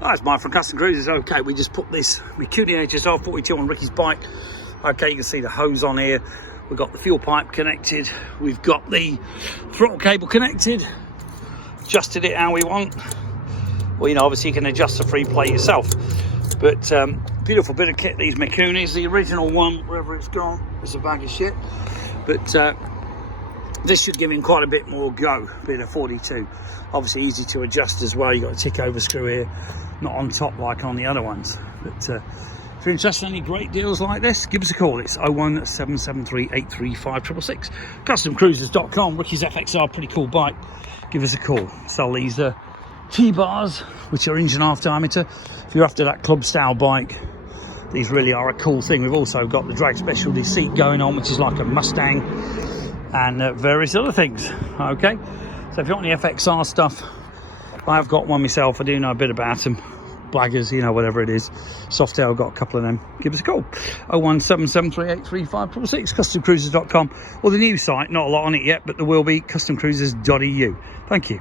That's Mike from Custom Cruisers. Okay, we just put this Mikuni HSR 42 on Ricky's bike. Okay, you can see the hose on here. We've got the fuel pipe connected. We've got the throttle cable connected. Adjusted it how we want. Well, you know, obviously you can adjust the free plate yourself. But beautiful bit of kit, these Mikunis. The original one, wherever it's gone, it's a bag of shit. But this should give him quite a bit more go, bit of 42. Obviously easy to adjust as well. You've got a tick over screw here, not on top like on the other ones. But if you're interested in any great deals like this, give us a call. It's 01773 835 666. Customcruisers.com. Ricky's FXR, pretty cool bike. Give us a call. Sell these T-bars, which are inch and a half diameter. If you're after that club style bike, these really are a cool thing. We've also got the drag specialty seat going on, which is like a Mustang, and various other things. Okay, so if you want any FXR stuff, I've got one myself. I do know a bit about them. Blaggers, you know, whatever it is. Softail, got a couple of them. Give us a call. 01773 835 666. Customcruisers.com, or the new site. Not a lot on it yet, but there will be. Customcruisers.eu. Thank you.